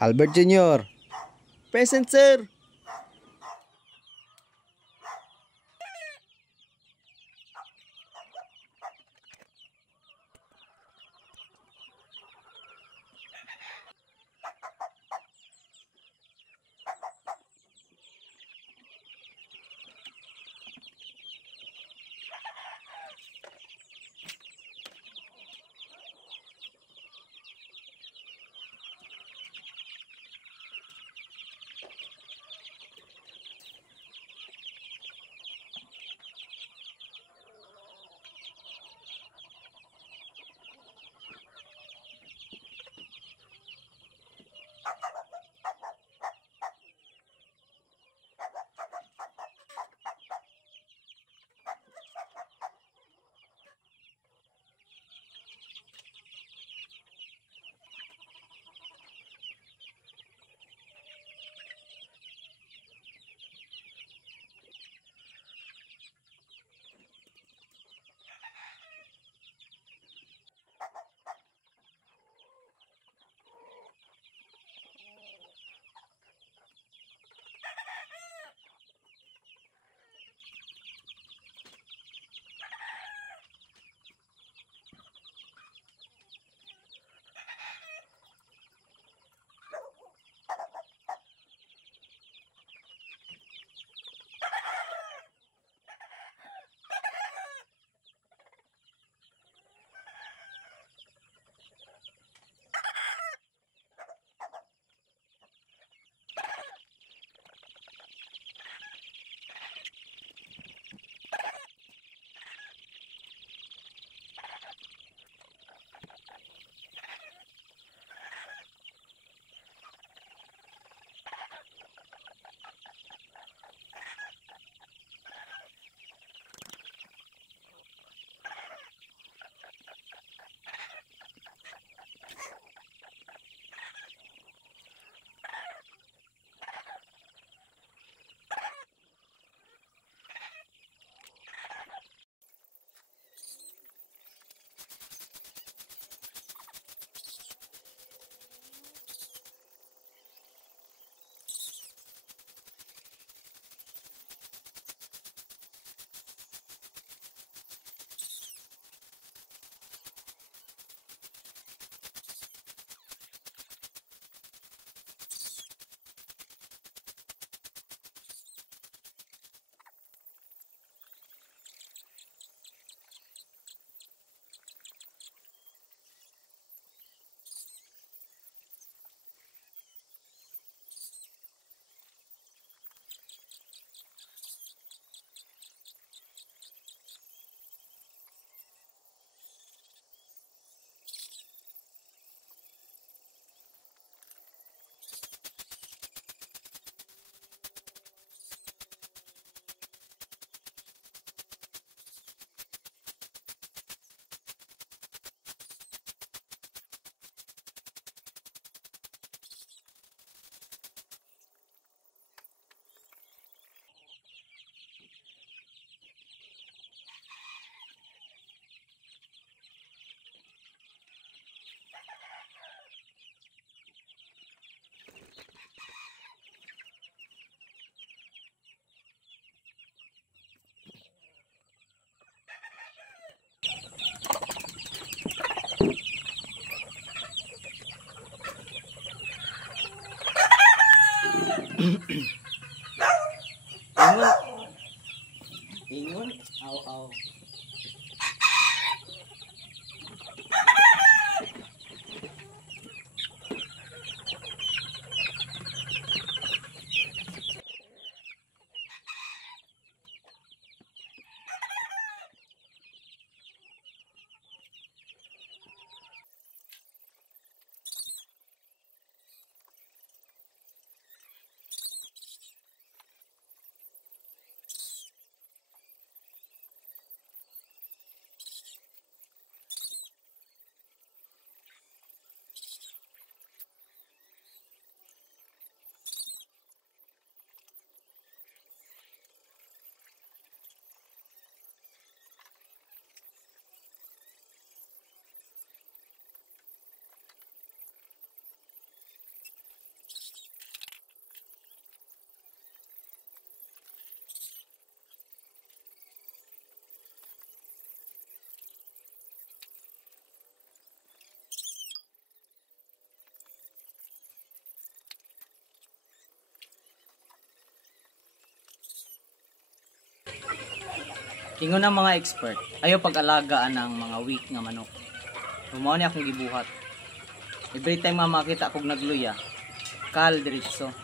Albert Jr. Present, sir. Ingon. Ingon. Aw, aw. Ingon ng mga expert, ayaw pag-alagaan ng mga weak nga manok. Rumaw niya akong gibuhat. Every time nga makita akong nagluya, kal diretso.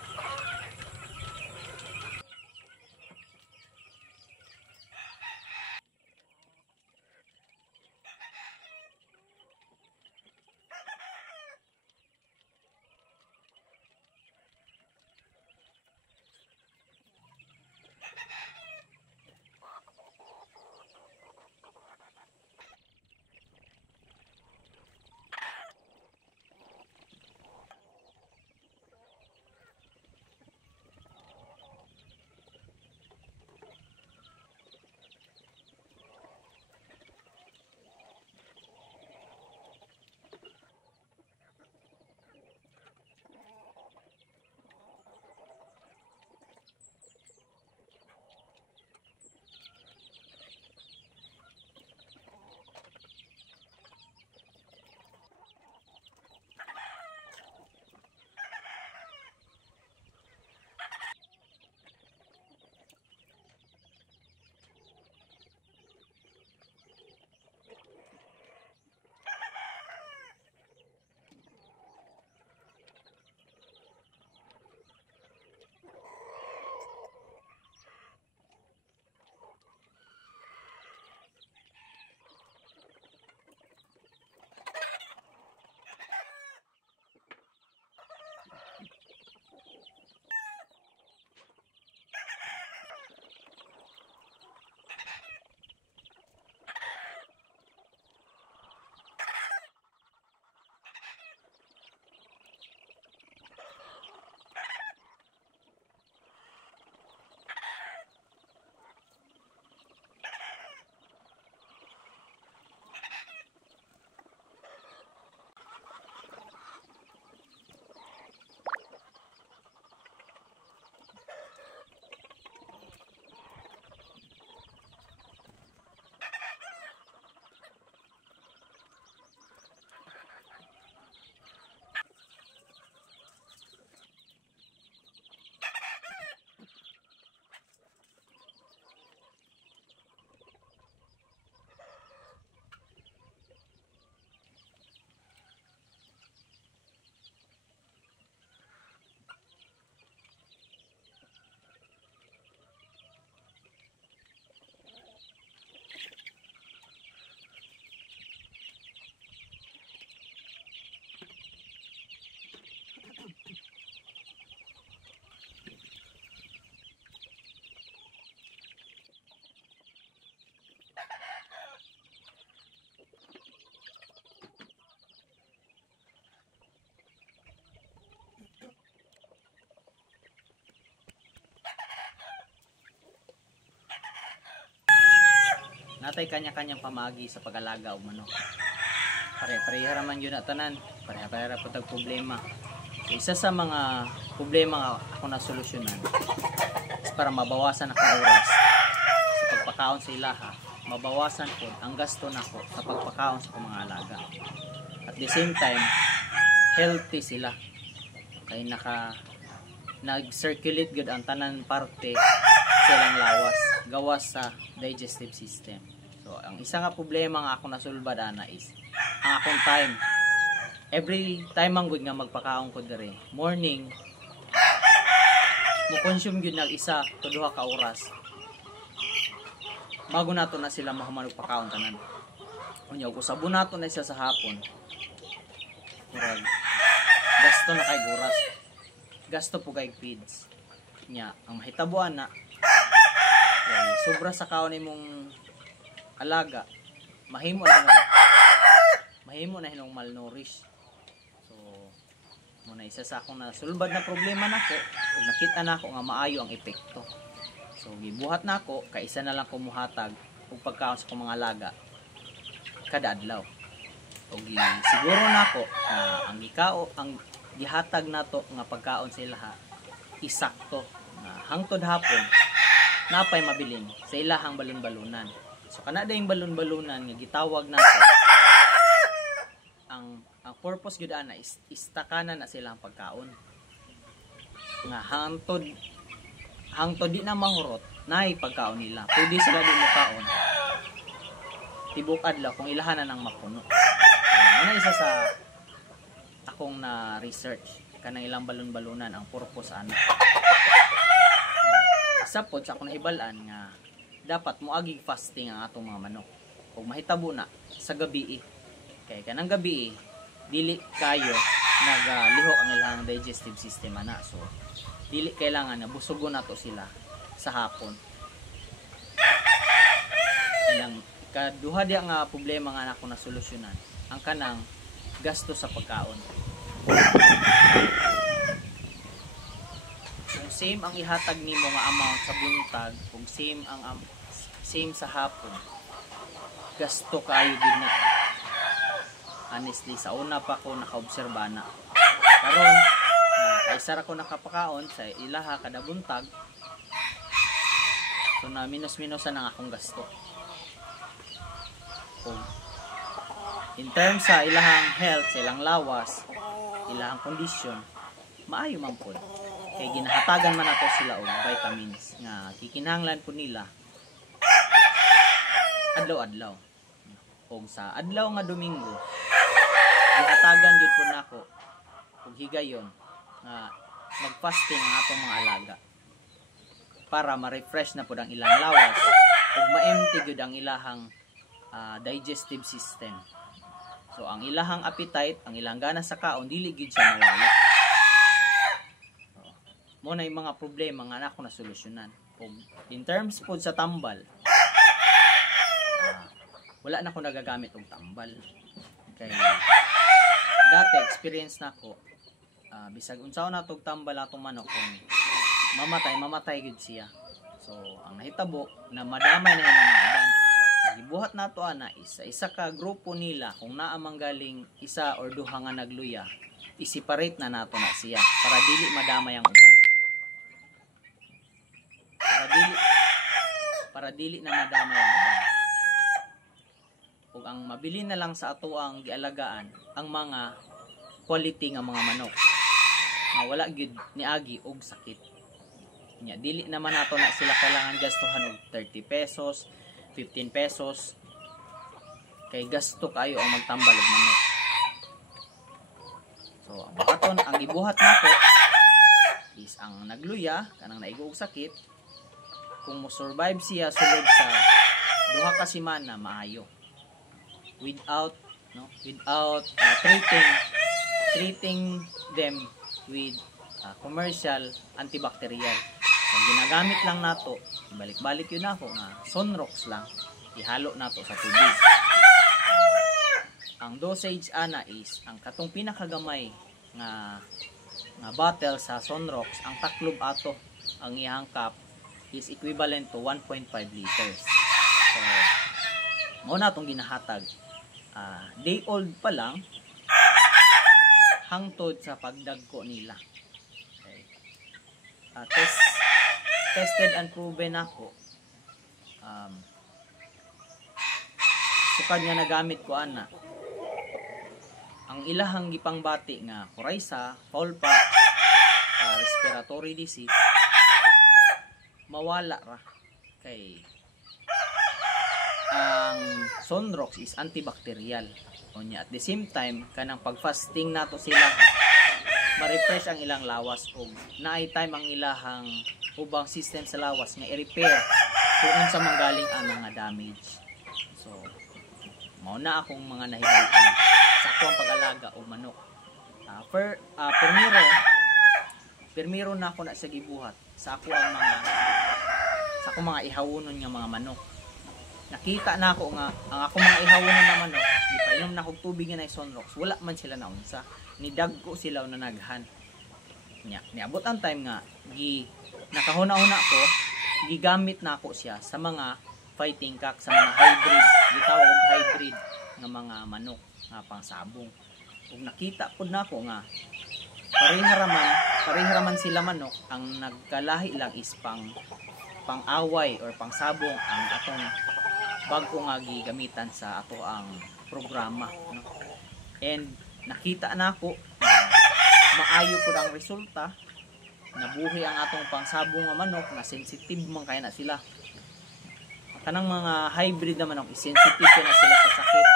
Natay kanya-kanyang pamagi sa pag-alaga og manok. Pare-pareha raman yun na tanan. Pareha-pareha po tag problema. So, isa sa mga problema nga ako na solusyonan is para mabawasan ang oras sa pagpakaon sa ilaha. Mabawasan po ang gasto nako sa pagpakaon sa mga alaga. At the same time, healthy sila. Kaya nag-circulate good ang tanan parte silang lawas gawas sa digestive system. So ang isa nga problema nga ako nasulbad ana is ang akong time. Every time ang good nga magpakaon ko dere morning mo consume gyud nag isa to duha ka oras bago nato na sila mahuman pakaon tanan. Unya ug usab nato na isa sa hapon. Murag gasto na kay oras. Gasto po kay feeds. Nya ang mahitabuan na sobra sa kaon nimong alaga mahimo na hinong malnourished. So muna isa sa akong nasulbad na problema nako ug nakita nako nga maayo ang epekto. So gibuhat nako kay isa na lang kumuhatag og pagkaon sa mga alaga kada adlaw. Ug siguro nako ang gihatag nato nga pagkaon sa ilaha isakto na hangtod hapon napay mabilin sa ilahang balon-balunan. So kana dayong balon-balunan nga gitawag nato ang purpose gyud ana is istakanan na silang pagkaon. Nga hangtod di na mahurot nay pagkaon nila. Pwede sila di mukaon. Tibok adlaw kung ilahanan ng mapuno. Ano isa sa akong na research kanang ilang balon-balunan ang purpose ana. Isa pod sa akong nahibalan nga dapat moagig fasting ang atong mga manok. Kung mahitabo na sa gabi kay kanang gabi dili kayo nagliho ang ilang digestive system ana. So dili kailangan na busugon nato sila sa hapon. Ilang kaduha dia nga problema nga nako na solusyonan ang kanang gasto sa pagkaon. Kung same ang ihatag nimo nga amount sa buntag, kung same sa hapon, gasto kayo gid na. Honestly, sa una pa ko nakaobserba na. Karon, kaisa ra ko nakapakaon sa ilaha kada buntag. So na minus-minusan ang akong gasto. Kung in terms sa ilahang health, sa ilang lawas, ilahang kondisyon, maayo man po. Kay ginahatagan man nato sila og vitamins nga kikinahanglan po nila adlaw-adlaw. Kung sa adlaw nga Domingo, gihatagan gyud po nako og higayon nga mag-fasting ang atong mga alaga para ma-refresh na po ang ilang lawas ug ma-empty gyud ang ilahang digestive system. So ang ilahang appetite, ang ilang gana sa kaon dili gyud siya mawala. Mo na yung mga problema nga nako na solusyonan. Kung in terms po sa tambal, wala na ko nagagamit og tambal. Kay dati experience nako, bisag unsaon na tog tambal atong manok kung mamatay gud siya. So ang nahitabo na madamay na yung mga uban. Gibuhat nato ana isa ka grupo nila kung naa manggaling isa or duha nga nagluya, i-separate na nato na siya para dili madamay ang uban. Para dili na madamay ang uban. Ug ang mabili na lang sa ato ang gialagaan ang mga quality nga mga manok. Nga wala gyud niagi og sakit. Nya dili naman nato na sila kailangan gastuhan og 30 pesos, 15 pesos. Kay gasto kayo ang magtambal og manok. So ang aton ang gibuhat nato is ang nagluya kanang naigo og sakit. Kung mo survive siya sulod sa duha ka semana maayo. Without treating them with commercial antibacterial. Kung ginagamit lang nato, balik-balik yun ako nga Sunrox lang, ihalo nato sa tubig. Ang dosage ana is ang katong pinakagamay nga bottle sa Sunrox, ang taklob ato ang iyang cup is equivalent to 1.5 liters. So mo na itong ginahatag. Day old pa lang hangtod sa pagdagko nila. Okay. Tested and proven ako. Sukad nga nagamit ko ana. Ang ilahang gipangbati nga coryza, foulpox, respiratory disease mawala ra kay ang Sunrox is antibacterial. Onya at the same time kanang pag-fasting nato sila ma-refresh ang ilang lawas og naay time ang ilahang ubang system sa lawas nga i-repair kung unsa manggaling ang mga damage. So mao na akong mga nahibaluan sa akong pag-alaga og manok. Permiro na ako na sa gibuhat sa akong mga ihawunon nga mga manok. Nakita na ako nga ang ako mga ihawunon na manok, gipainom na kog tubig nga na Sunrox, wala man sila na unsa. Nidagko sila na naghan. Niabot ang time nga nakahuna-una ko, gigamit na ako siya sa mga fighting cock, sa mga hybrid, gitawag og hybrid nga mga manok nga pangsabong. Ug nakita pud nako nga pareharaman sila manok, ang nagkalahi lang is pang-away or pangsabong ang atong bago nga gigamitan sa ato ang programa, no? And nakita na ako maayo pud ang resulta nabuhi ang atong pangsabong nga manok na sensitive man kaya na sila. Kanang mga hybrid na manok, sensitive kaya na sila sa sakit.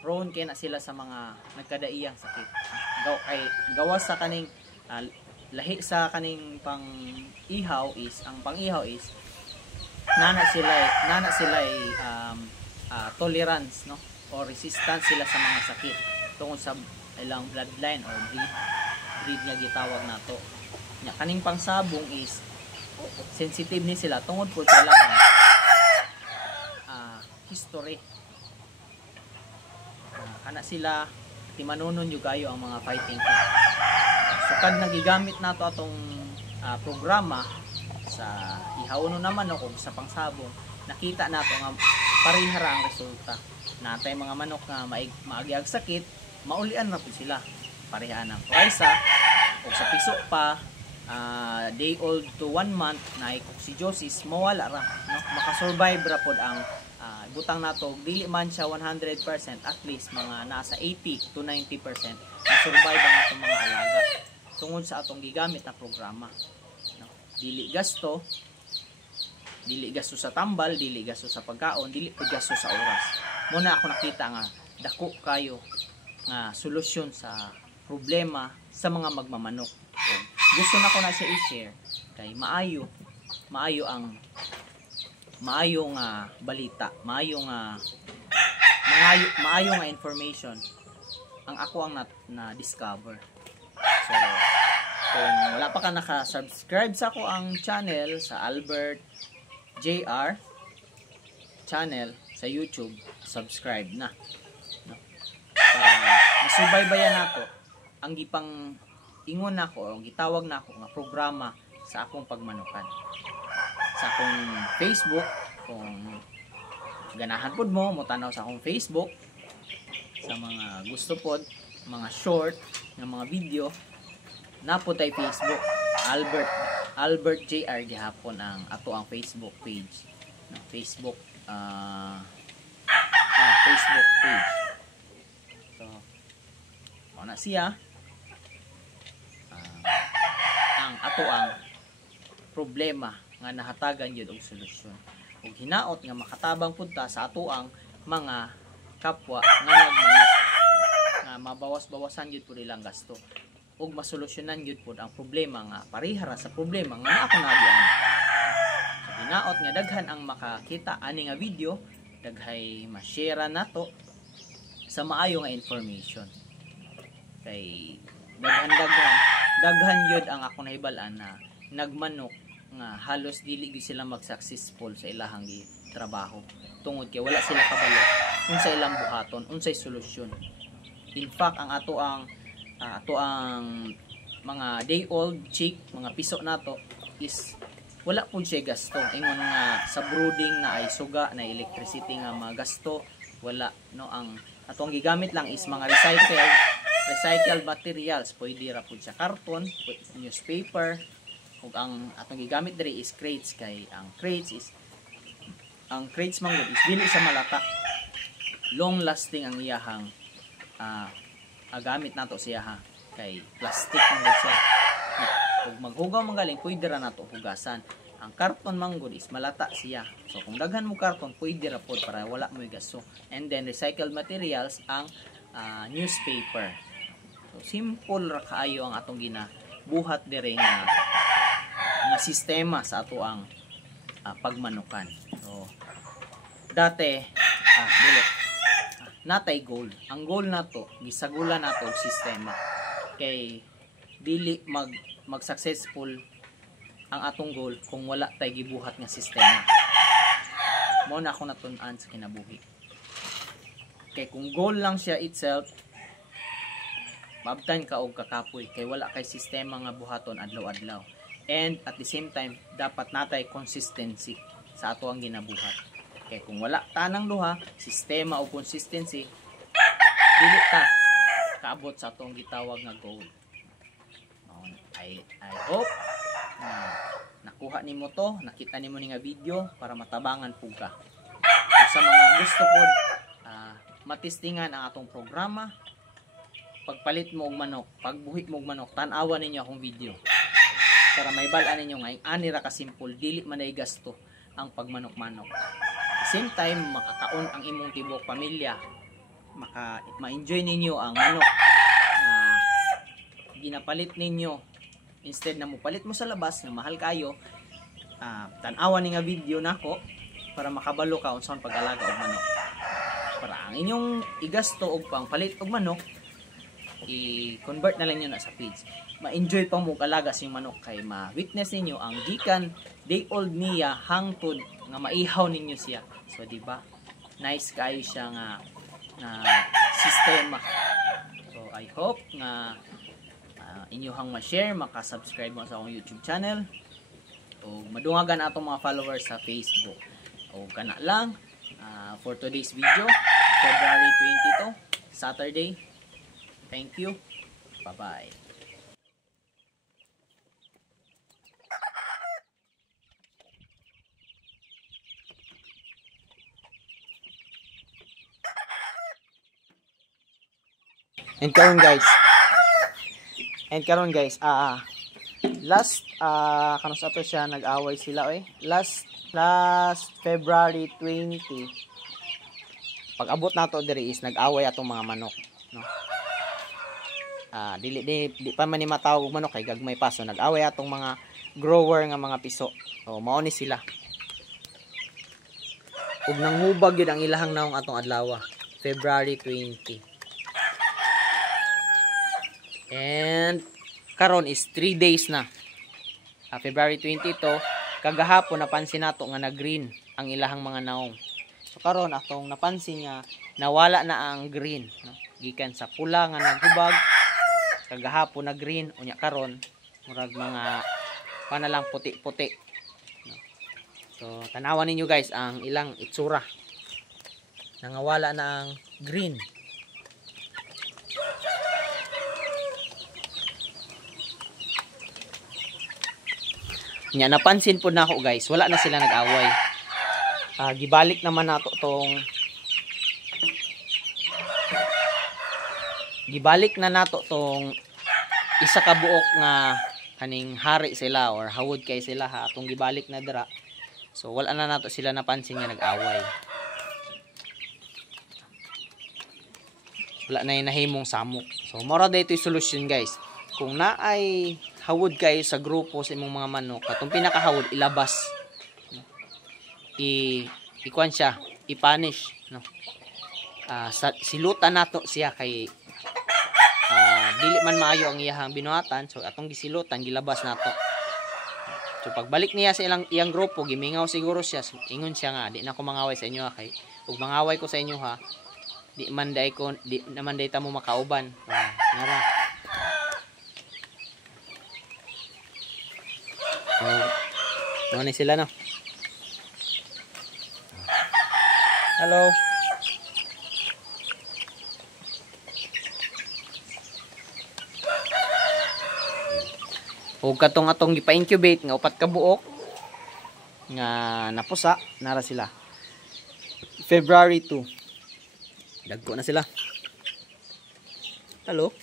Prone kaya na sila sa mga nagkadaiyang sakit. Gawas sa kaning lahi sa kaning pang-ihaw is, ang pang-ihaw is nana sila tolerance, no, o resistance sila sa mga sakit tungod sa ilang bloodline or breed nga gitawag nato. Nya kaning pangsabong is sensitive ni sila tungod po sa lang history. Kana sila timanunon yung kayo ang mga fighting fit. So kad nagigamit nato atong programa sa ihawon naman o sa pangsabong, nakita nato nga parihara ang resulta. Natay mga manok nga maagiag sakit, maulian na po sila. Parehaan ang price o sa piso pa, day old to 1 month na coccidiosis, mawala ra, no? Makasurvive ra pod ang butang nato, dili man siya 100%, at least mga nasa 80 to 90% na survive ang atong mga alaga tungod sa atong gigamit na programa, no? Dili gasto sa tambal, dili gasto sa pagkaon, dili pud gasto sa oras. Muna ako nakita nga dako kayo nga solusyon sa problema sa mga magmamanok. So, gusto na ko na siya i-share kay maayo nga balita, maayo nga information ang ako ang na-discover. So, kung wala pa ka naka-subscribe sa ako ang channel, sa Albert JR channel sa YouTube, subscribe na, no? Para masubaybayan nato ang gipang ingon nako o gitawag nako nga programa sa akong pagmanukan. Sa akong Facebook, kung ganahan pod mo tanaw sa akong Facebook, sa mga gusto pod mga short nga mga video, napod tay Facebook, Albert JR gihapon ang ato ang Facebook page, no? Facebook page. So na siya ang ato ang problema nga nahatagan yun og solusyon. Ug hinaot nga makatabang pud ta sa ato ang mga kapwa nga nagmanok, nga mabawas-bawasan yun pud ilang gasto ug masolusyonan yun pud ang problema nga parihara sa problema nga ako nagian. So, hinaot nga daghan ang makakita ani nga video, daghay ma-share nato sa maayo nga information. Kay daghan yun ang ako nahibalan na nagmanok nga halos dili gyud sila mag-successful sa ilahang trabaho tungod kay wala sila kabalo unsay ilang buhaton, unsay solusyon. In fact, ang ato ang mga day old chick, mga piso nato is wala pud siya gasto. Ingon nga sa brooding na ay suga na electricity nga mga gasto, wala, no? Ang atong gigamit lang is mga recycled materials. Pwede ra pud siya karton, newspaper, ug ang atong gigamit diri is crates. Kay ang crates man gud is dili sa malata, long lasting ang iyahang gamit nato siya, ha, kay plastic man gud siya. Ug maghugaw man galing pwede ra nato hugasan. Ang karton man gud is malata siya, so kung daghan mo karton pwede ra pod para wala mo gasto. And then recycled materials ang newspaper. So simple ra kaayo ang atong ginabuhat diri nga sistema sa ato ang pagmanukan. So dati natay goal. Ang goal nato gisagula nato og sistema kay dili mag-successful ang atong goal kung wala tay gibuhat nga sistema. Mao na ako natun-an sa kinabuhi. Kay kung goal lang siya itself, maabtan ka og kakapoy kay wala kay sistema nga buhaton adlaw-adlaw. And at the same time, dapat natay consistency sa ato ang ginabuhat. Kaya kung wala tanang duha, sistema o consistency, dili ta kaabot sa atong gitawag nga goal. I hope na nakuha nimo to, nakita nimo ni nga video para matabangan pug ka. So, sa mga gusto pod matistingan ang atong programa, pagpalit mo og manok, pagbuhi mo og manok, tan-awa ninyo akong video. para may balaan ninyo nga ani ra ka simple, dili man ay gasto ang pagmanok-manok. Same time makakaon ang imong tibuok pamilya, ma-enjoy ninyo ang manok na ginapalit ninyo. Instead na mo palit mo sa labas nga mahal kayo, tan-awan ni nga video nako para makabalo ka unsa pag-alaga og manok. Para ang inyong igasto og pangpalit og manok, i-convert na lang niyo na sa feeds. Ma-enjoy pa mo kalaga sing manok kay ma-witness ninyo ang gikan day old niya hangtod nga maihaw ninyo siya. So di ba? Nice kayo siya nga sistema. So I hope nga inyohang ma-share, maka-subscribe mo sa akong YouTube channel. O madungagan atong mga followers sa Facebook. O kana lang for today's video, February 22, Saturday. Thank you. Bye-bye. And karon guys, last kano sa to siya nag-away sila last February 20. Pag-abot nato diri is nag-away atong mga manok, no. Di pa man ni matawag og manok kay gagmay pa, so nag-away atong mga grower nga mga piso. O mao ni sila. Ug nanghubag gyud ang ilahang naong atong adlaw, February 20. And karon is 3 days na. February 22, kagahapon napansin nato nga nag-green ang ilahang mga naong. So karon atong napansin nga nawala na ang green, no? Gikan sa pula nga naghubag, kagahapon nag-green, unya karon murag mga lang puti-puti, no? So tanawan ninyo guys ang ilang itsura. Nangawala na ang green. Nya napansin po na ako guys, wala na sila nag-away. Gibalik naman nato tong isa ka buok nga kaning hari sila or hawod kay sila ha, atong gibalik na dira. So wala na nato sila napansin nga nag-away. Wala na yung nahimong samok. So mora dito yung solution guys. Kung naay hawod kayo sa grupo sa imong mga manok, katong pinakahawod ilabas, no? Ikuan siya, i-punish, no? Silutan nato siya kay dili man maayo ang iyang binuhatan, so atong gisilutan gilabas nato. So pagbalik niya sa iyang grupo, gimingaw siguro siya, ingon siya nga di na ko mangaway sa inyo kay ug mangaway ko sa inyo ha, di naman day ta mo makauban. Nara. Ano ni sila, no? Hello. O katong atong gipa-incubate nga upat ka buok nga napusa, nara sila. February 2. Dagko na sila. Hello.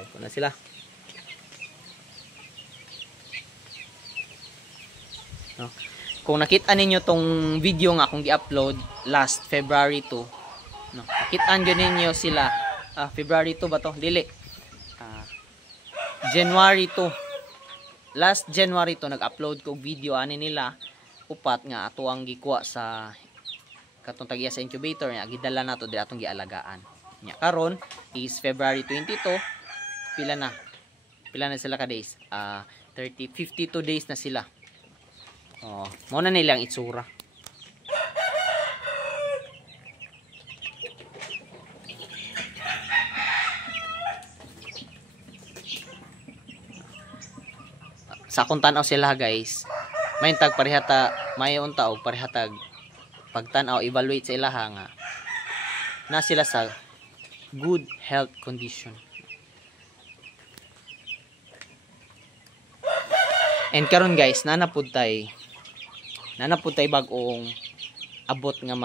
Dagko na sila. No? Kung nakita ninyo tong video nga akong gi-upload last February 2, no? Nakitaan gyud ninyo sila February 2 ba to? Dili. January 2. Last January 2 nag-upload ko video ani nila upat nga ato ang gikuha sa katong tagiya sa incubator nga gidala nato di atong gialagaan. Nya karon is February 22. Pila na sila ka days? 52 days na sila. Mo na nilang itsura. Sa akong tanaw sila guys, may tag parihata, may unta og parihatag pagtanaw evaluate sa ilaha nga na sila sa good health condition. And karon guys, nanapud tay bag-ong abot nga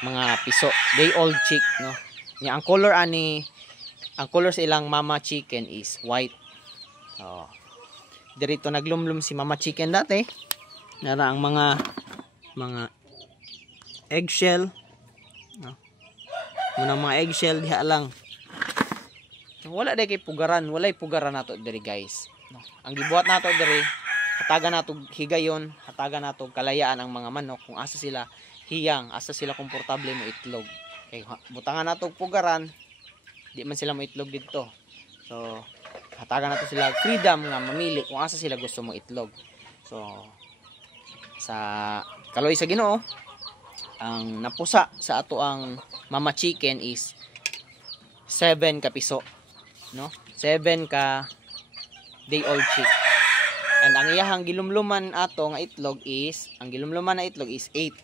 mga piso, day old chick, no. Nya ang color sa ilang mama chicken is white. So, dirito naglumlum si Mama Chicken dati. Nara ang mga eggshell. No? Mga eggshell diha lang. Wala day kay pugaran, walay pugaran nato diri guys. No? Ang gibuhat nato diri, hatagan nato higayon, hatagan nato kalayaan ang mga manok kung asa sila hiyang, asa sila komportable mo itlog. Kay butangan nato pugaran, di man sila mo itlog dito. So, hatagan nato sila freedom nga mamili kung asa sila gusto mo itlog. So, sa kaloy sa Ginoo, ang napusa sa ato ang Mama Chicken is 7 ka piso, no? 7 ka day old chick. And ang iyahang gilumluman ato nga itlog is, ang gilumluman na itlog is 8.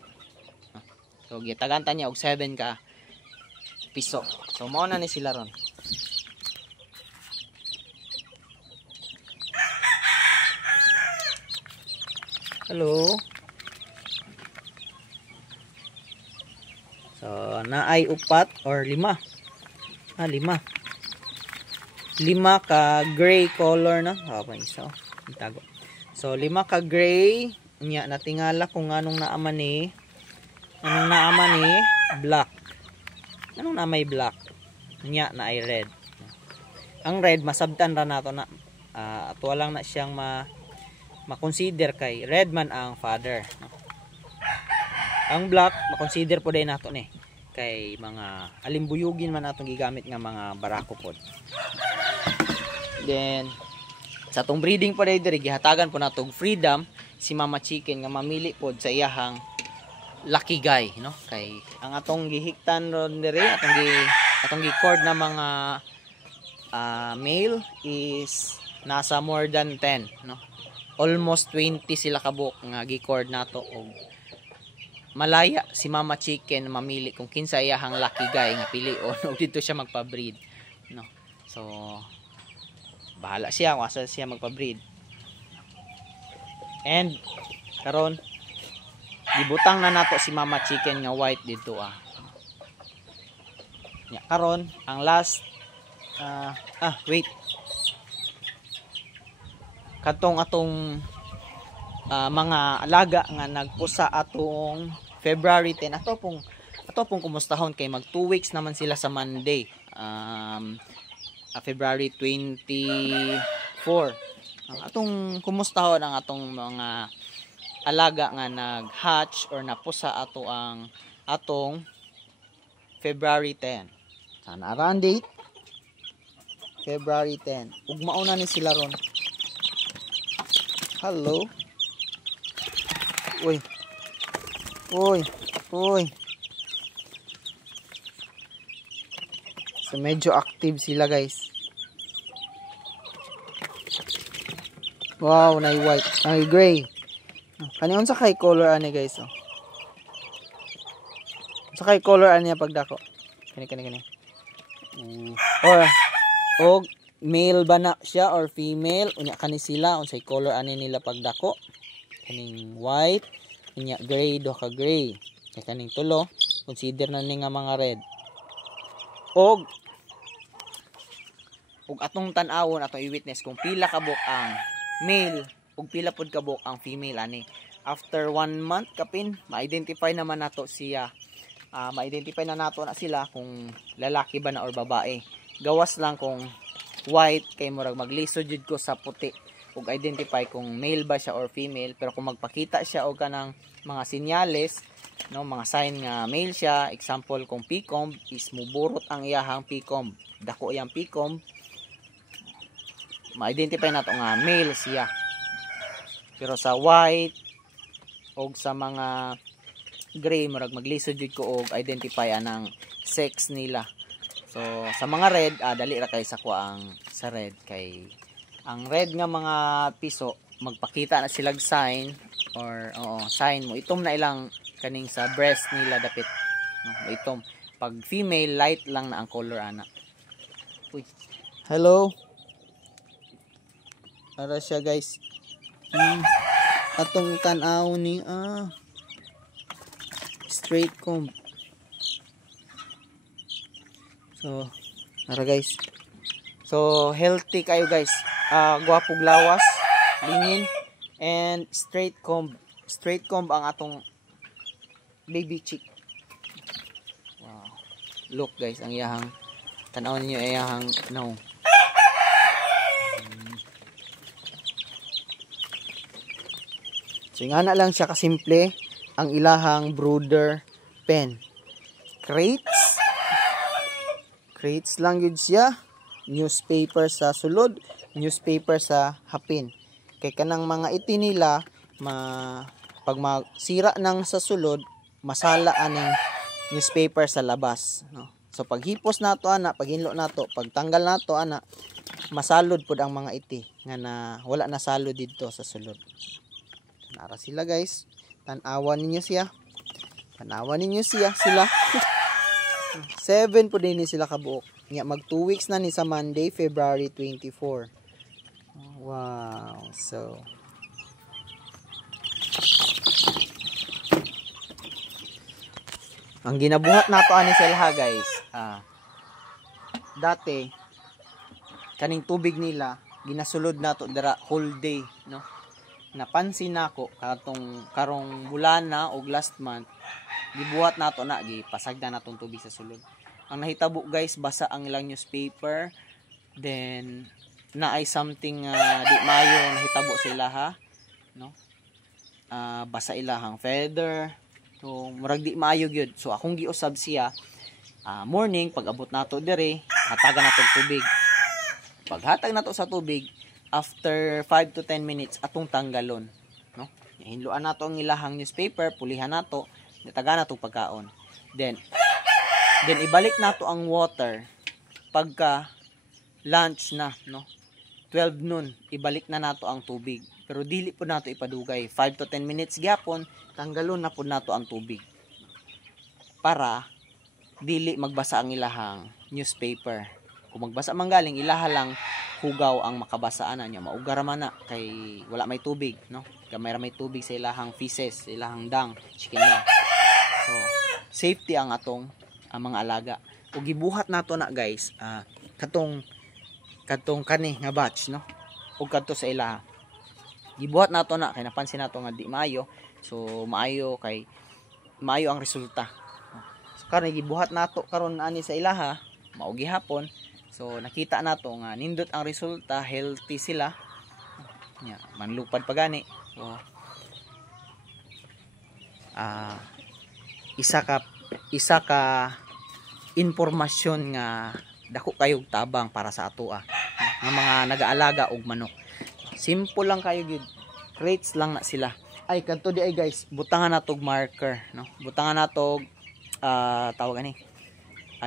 So gitaganta niya og 7 ka piso. So mao na ni sila ron. Hello. So naay upat or 5. 5. 5 ka gray color na. Pa isa. Itago. So 5 ka gray, nya natingala kung anong naaman ni black. Anong na may black? Nya na ay red. Ang red masabtan ra nato na ato lang na siyang ma-consider kay red man ang father. Ang black ma-consider po din nato ni kay mga alimbuyugin man atong gigamit nga mga barako pod. Then sa tong breeding po diri gihatagan po natong freedom si Mama Chicken nga mamili pod sa iyahang lucky guy, no? Kay ang atong gihiktan ron diri, atong gi-cord na mga male is nasa more than 10, no? Almost 20 sila kabuk nga gi-cord nato og malaya si Mama Chicken mamili kung kinsa iyahang lucky guy nga pilion og dito siya magpa-breed, no? So bahala siya kung asa siya magpa-breed. And karon gibutang na nato si Mama Chicken nga white dito nya karon ang last wait. Katong atong mga alaga nga nagpusa atong February 10 ato pong kumustahon kay mag 2 weeks naman sila sa Monday. February 24. Atong kumustahon ang atong mga alaga nga nag-hatch or napusa ato ang atong February 10. Sana around date February 10. Ug mauna ni sila ron. Hello. Uy. So medyo active sila guys. Wow, nay white, nay gray. Kani unsa kay color ani guys oh. Unsa kay color ani pagdako? Kani. Or male ba na siya or female? Unya kani sila unsay color ani nila pagdako? Kaning white, unya gray, do ka gray. Kay kaning tulo, consider na ni nga mga red. Og atong tan-awon atong i-witness kung pila ka buok ang male ug pila pud ka buok ang female ani. After 1 month kapin, ma-identify naman nato siya. Ma-identify na nato na sila kung lalaki ba na or babae. Gawas lang kung white kay murag maglisod jud ko sa puti ug identify kung male ba siya or female. Pero kung magpakita siya og kanang mga senyales, no, mga sign nga male siya, example kung picomb is muburot ang iyahang picomb, dako iyang picomb, ma-identify nato nga male siya. Pero sa white og sa mga gray murag maglisod jud ko og identify anang sex nila. So sa mga red dali ra kay sa kuang sa red kay ang red nga mga piso magpakita na silag sign or sign mo itom na ilang kaning sa breast nila dapit, no, itom. Pag female light lang na ang color ana. Uy. Hello. Ara siya guys. Atong tan-aw ni straight comb. So ara guys. So healthy kayo guys. Gwapog lawas, lingin, and straight comb. Straight comb ang atong baby chick. Wow. Look guys, ang iyahang tanaw niyo iyahang no. So nga na lang siya kasimple ang ilahang brooder pen. Crates lang yun siya. Newspaper sa sulod, newspaper sa hapin. Kay kanang mga iti nila pag masira nang sa sulod, masala aning newspaper sa labas, no? So pag hipos nato ana, pag hinlo nato, pag tanggal nato ana, masalod pud ang mga iti nga na wala na salod dito sa sulod. Nara sila guys. Tanawan ninyo siya. Sila. 7 po din sila kabuok. Nga mag 2 weeks na ni sa Monday, February 24. Wow. So ang ginabuhat nato ani sila guys. Dati kaning tubig nila ginasulod nato dira whole day, no? Napansin nako karong bulan na og last month gibuhat nato na gipasagda natong tubig sa sulod. Ang nahitabo guys, basa ang ilang newspaper, then naay something di mayo nahitabo sa ilaha, no? Basa ilahang feather, so murag di maayo gyud. So akong giusab siya morning pag abot nato dire hatagan nato tubig. Pag hatag nato sa tubig, after 5 to 10 minutes atong tanggalon, no? Hinluan nato ang ilahang newspaper, pulihan nato, nitaga nato pagkaon. Then ibalik nato ang water pagka lunch na, no? 12 noon, ibalik na nato ang tubig. Pero dili po nato ipadugay. 5 to 10 minutes gyapon, tanggalon na po nato ang tubig. Para dili magbasa ang ilahang newspaper. Kung magbasa man galing, ilaha lang hugaw ang makabasaan niya. Maugar man na kay wala may tubig, no? Gamay ra may tubig sa ilahang feces, sa ilahang dang, chicken na. So, safety ang atong mga alaga. Ug gibuhat nato na guys, katong kani nga batch, no? Ug kadto sa ilaha. Gibuhat nato na kay napansin nato nga di maayo. So maayo kay maayo ang resulta. So karon gibuhat nato karon ani sa ilaha, mao gihapon. So nakita nato nga nindot ang resulta, healthy sila. Nya, manlupad pa gani. So isa ka impormasyon nga dako kayog tabang para sa atoa nga mga nagaalaga og manok. Simple lang kayo gyud. Crates lang na sila. Ay kadto di ay guys, butangan natog marker, no? Butangan natog tawag ani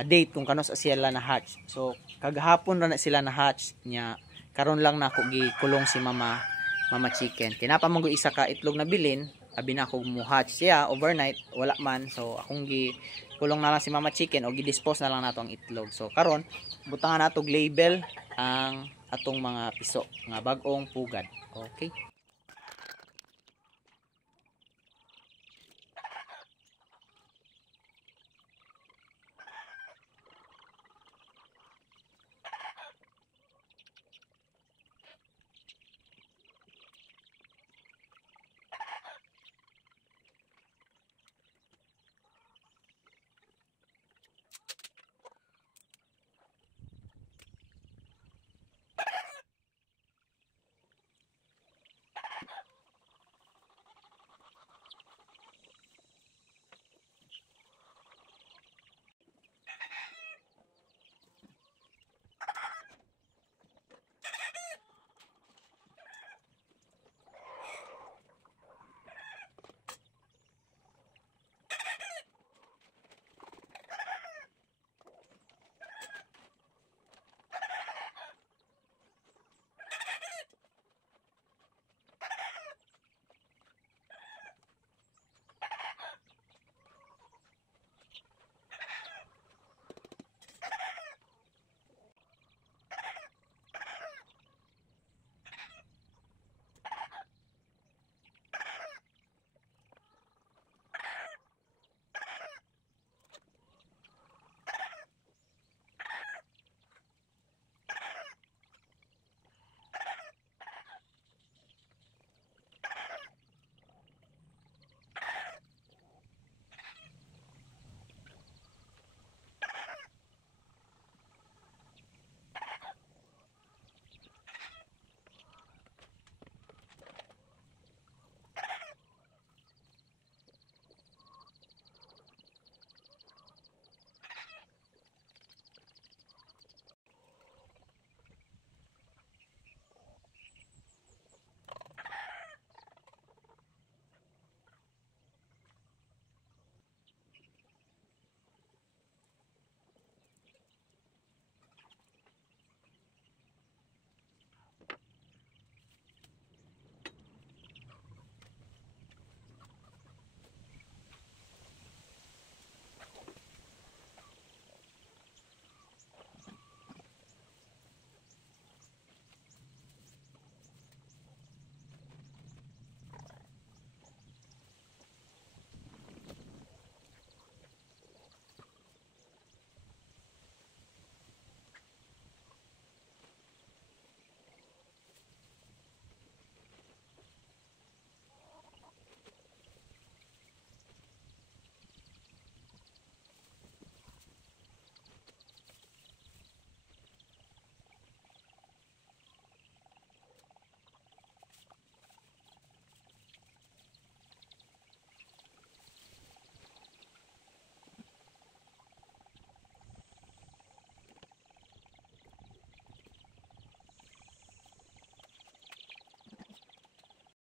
date kung kanos sila na hatch. So kagahapon ra na sila na hatch nya, karon lang nako gikulong si mama chicken. Tinapamanggo isa ka itlog na bilin, abi na ako mo hatch siya overnight, wala man. So akong kulong na lang si mama chicken o gi-dispose na lang nato ang itlog. So karon butangan natog label ang atong mga piso nga bag-ong pugad. Okay?